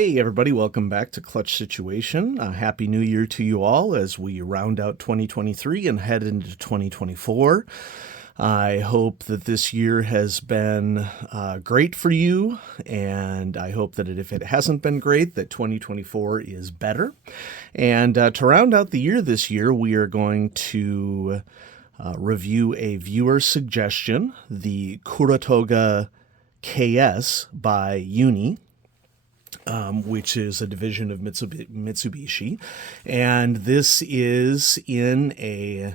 Hey everybody, welcome back to Clutch Situation. Happy New Year to you all as we round out 2023 and head into 2024. I hope that this year has been great for you, and I hope that if it hasn't been great, that 2024 is better. And to round out the year this year, we are going to review a viewer suggestion, the Toga KS by Uni. Which is a division of Mitsubishi. And this is in a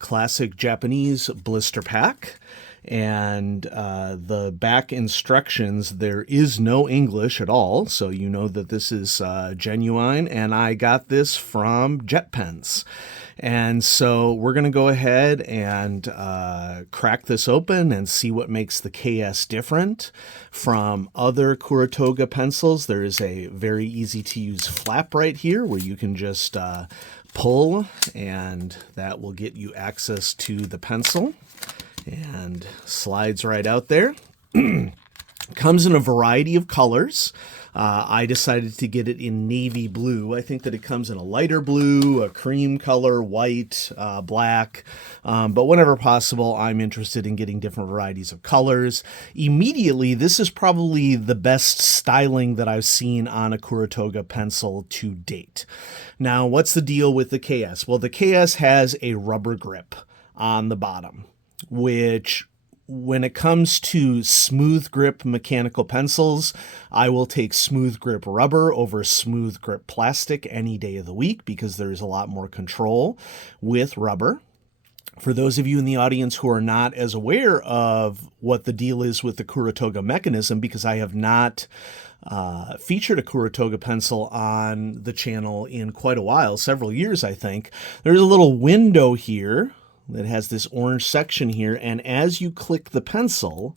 classic Japanese blister pack. And the back instructions, there is no English at all, so you know that this is genuine. And I got this from JetPens. And so we're going to go ahead and crack this open and see what makes the KS different from other Toga pencils. There is a very easy to use flap right here where you can just pull, and that will get you access to the pencil, and slides right out there. Comes in a variety of colors. I decided to get it in navy blue. I think that it comes in a lighter blue, a cream color, white, black. But whenever possible, I'm interested in getting different varieties of colors. Immediately, this is probably the best styling that I've seen on a Toga pencil to date. Now, what's the deal with the KS? Well, the KS has a rubber grip on the bottom, which, when it comes to smooth grip mechanical pencils, I will take smooth grip rubber over smooth grip plastic any day of the week because there's a lot more control with rubber. For those of you in the audience who are not as aware of what the deal is with the Toga mechanism, because I have not featured a Toga pencil on the channel in quite a while, several years I think, there's a little window here that has this orange section here, and as you click the pencil,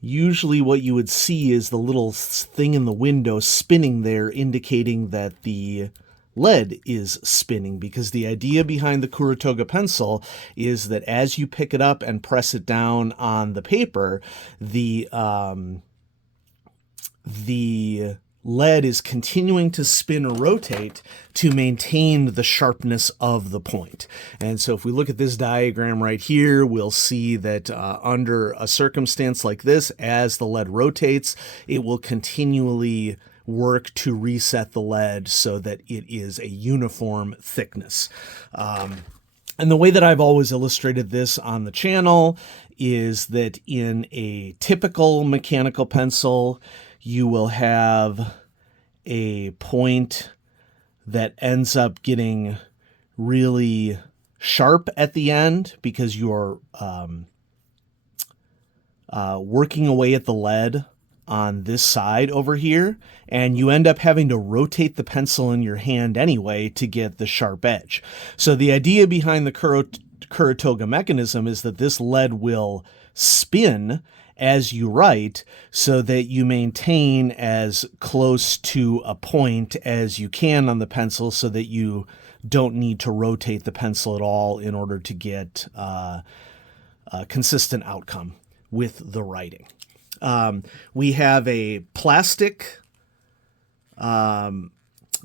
usually what you would see is the little thing in the window spinning there, indicating that the lead is spinning, because the idea behind the Toga pencil is that as you pick it up and press it down on the paper, the lead is continuing to spin or rotate to maintain the sharpness of the point. And so if we look at this diagram right here, we'll see that under a circumstance like this, as the lead rotates, it will continually work to reset the lead so that it is a uniform thickness. And the way that I've always illustrated this on the channel is that in a typical mechanical pencil, you will have a point that ends up getting really sharp at the end because you're working away at the lead on this side over here, and you end up having to rotate the pencil in your hand anyway to get the sharp edge. So the idea behind the Toga mechanism is that this lead will spin as you write so that you maintain as close to a point as you can on the pencil so that you don't need to rotate the pencil at all in order to get a consistent outcome with the writing. We have a plastic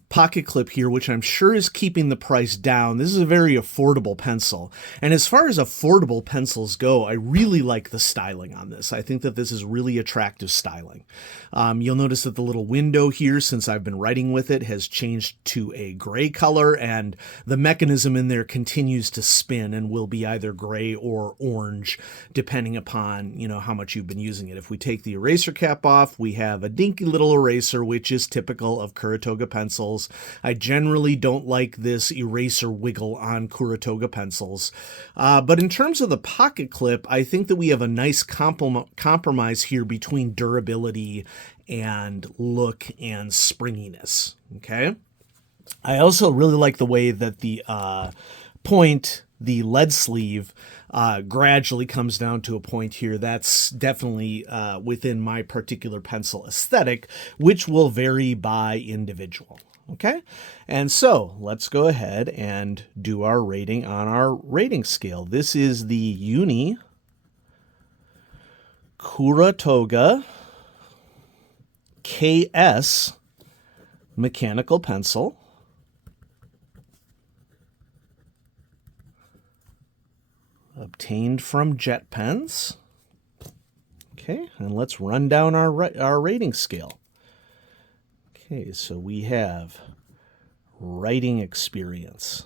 pocket clip here, which I'm sure is keeping the price down. This is a very affordable pencil. And as far as affordable pencils go, I really like the styling on this. I think that this is really attractive styling. You'll notice that the little window here, since I've been writing with it, has changed to a gray color, and the mechanism in there continues to spin and will be either gray or orange, depending upon, how much you've been using it. If we take the eraser cap off, we have a dinky little eraser, which is typical of Toga pencils. I generally don't like this eraser wiggle on Toga pencils. But in terms of the pocket clip, I think that we have a nice compromise here between durability and look and springiness. Okay. I also really like the way that the the lead sleeve, gradually comes down to a point here. That's definitely within my particular pencil aesthetic, which will vary by individual. Okay, and so let's go ahead and do our rating on our rating scale. This is the Uni Toga KS mechanical pencil. Obtained from Jet Pens. Okay, and let's run down our rating scale. Okay, so we have writing experience.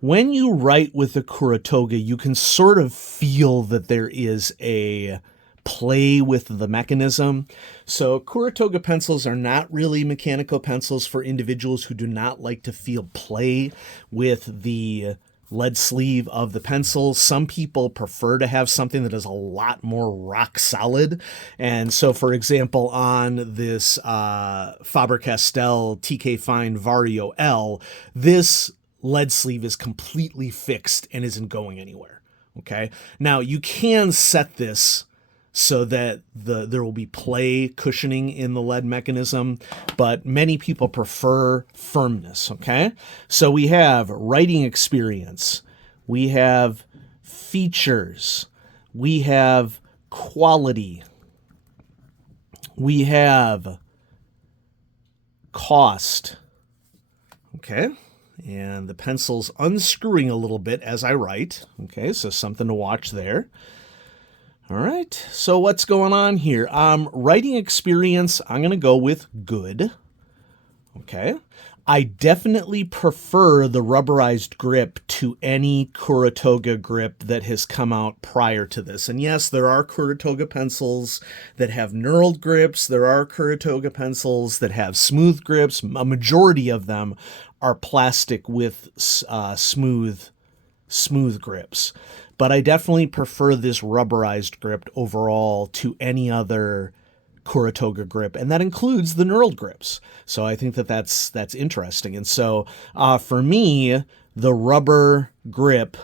When you write with a Kuru Toga, you can sort of feel that there is a play with the mechanism. So Kuru Toga pencils are not really mechanical pencils for individuals who do not like to feel play with the lead sleeve of the pencil. Some people prefer to have something that is a lot more rock solid. And so, for example, on this Faber-Castell TK Fine Vario L, this lead sleeve is completely fixed and isn't going anywhere. Okay. Now you can set this so that there will be play cushioning in the lead mechanism, but many people prefer firmness, okay? So we have writing experience, we have features, we have quality, we have cost, okay? And the pencil's unscrewing a little bit as I write, okay? So something to watch there. All right, so what's going on here? Writing experience, I'm going to go with good. Okay. I definitely prefer the rubberized grip to any Kuru Toga grip that has come out prior to this. And yes, there are Kuru Toga pencils that have knurled grips. There are Kuru Toga pencils that have smooth grips. A majority of them are plastic with smooth grips. But I definitely prefer this rubberized grip overall to any other Kuru Toga grip, and that includes the knurled grips. So I think that's interesting. And so for me, the rubber grip,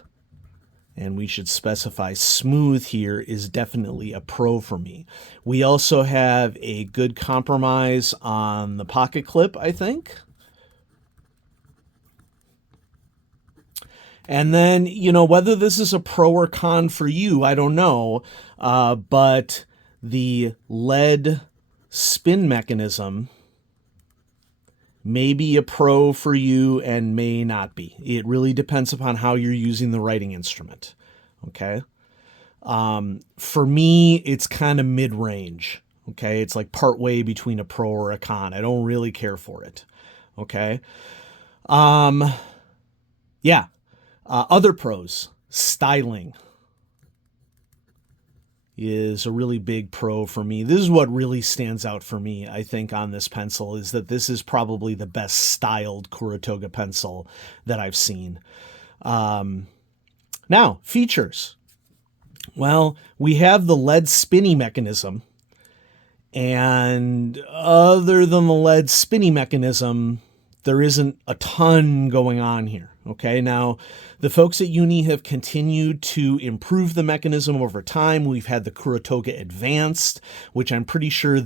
and we should specify smooth here, is definitely a pro for me. We also have a good compromise on the pocket clip, I think. And then, you know, whether this is a pro or con for you, I don't know. But the lead spin mechanism may be a pro for you and may not be. It really depends upon how you're using the writing instrument. Okay. For me, it's kind of mid-range. Okay. It's like partway between a pro or a con. I don't really care for it. Okay. Yeah. Other pros, styling is a really big pro for me. This is what really stands out for me, I think, on this pencil, is that this is probably the best styled Kuru Toga pencil that I've seen. Now, features. Well, we have the lead spinny mechanism, and other than the lead spinny mechanism, there isn't a ton going on here. Okay, now the folks at Uni have continued to improve the mechanism over time. We've had the Kuru Toga Advanced, which I'm pretty sure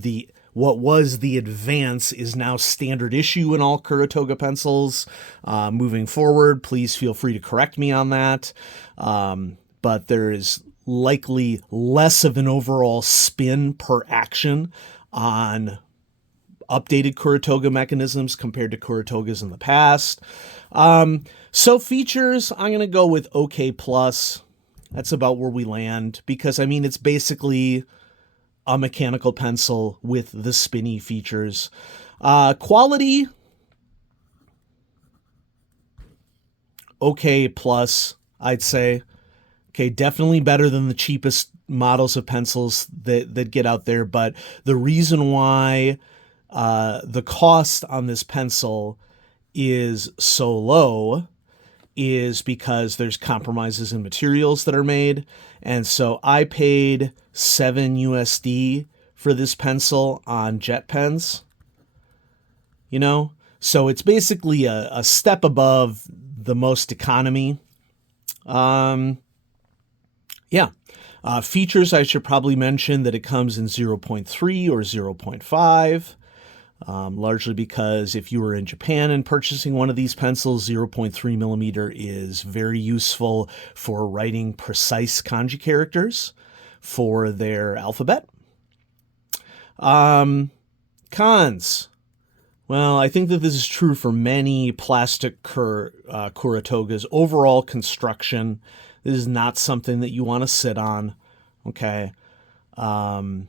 what was the Advance is now standard issue in all Kuru Toga pencils. Moving forward, please feel free to correct me on that. But there is likely less of an overall spin per action on updated Kuru Toga mechanisms compared to Kuru Togas in the past. So features, I'm going to go with OK+. That's about where we land, because, I mean, it's basically a mechanical pencil with the spinny features. Quality, OK+, I'd say. Okay, definitely better than the cheapest models of pencils that get out there, but the reason why the cost on this pencil is so low is because there's compromises in materials that are made. And so I paid $7 USD for this pencil on Jet Pens, you know? So it's basically a step above the most economy. Yeah. Features, I should probably mention that it comes in 0.3 or 0.5. Largely because if you were in Japan and purchasing one of these pencils, 0.3 millimeter is very useful for writing precise kanji characters for their alphabet. Cons. Well, I think that this is true for many plastic Kuru Togas. Overall construction, this is not something that you want to sit on. Okay. I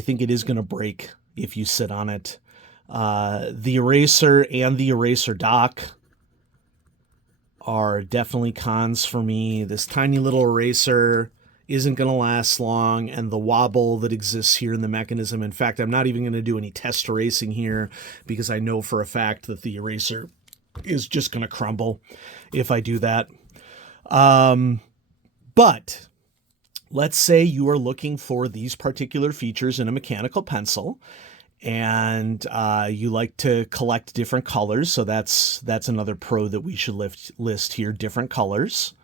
think it is going to break if you sit on it. The eraser and the eraser dock are definitely cons for me. This tiny little eraser isn't going to last long, and the wobble that exists here in the mechanism. In fact, I'm not even going to do any test erasing here because I know for a fact that the eraser is just going to crumble if I do that. But let's say you are looking for these particular features in a mechanical pencil, and you like to collect different colors. So that's another pro that we should list here, different colors.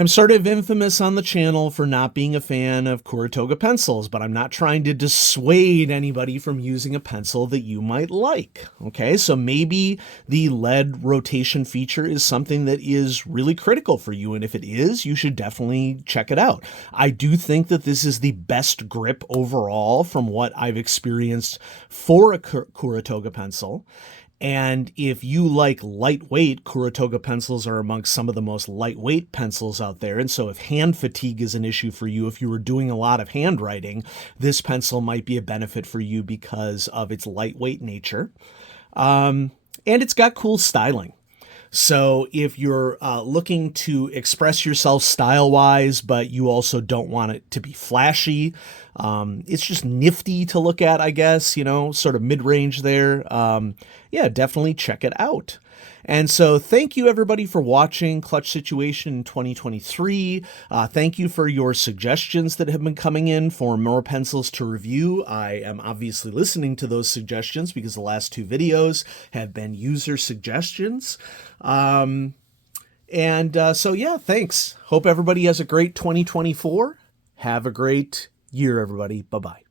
I'm sort of infamous on the channel for not being a fan of Kuru Toga pencils, but I'm not trying to dissuade anybody from using a pencil that you might like. Okay, so maybe the lead rotation feature is something that is really critical for you, and if it is, you should definitely check it out. I do think that this is the best grip overall from what I've experienced for a Kuru Toga pencil. And if you like lightweight, Kuru Toga pencils are amongst some of the most lightweight pencils out there. And so if hand fatigue is an issue for you, if you were doing a lot of handwriting, this pencil might be a benefit for you because of its lightweight nature. And it's got cool styling. So if you're looking to express yourself style-wise, but you also don't want it to be flashy, it's just nifty to look at, I guess, you know, sort of mid-range there. Yeah, definitely check it out. And so thank you, everybody, for watching Clutch Situation 2023. Thank you for your suggestions that have been coming in for more pencils to review. I am obviously listening to those suggestions because the last two videos have been user suggestions. So yeah, thanks. Hope everybody has a great 2024. Have a great year, everybody. Bye-bye.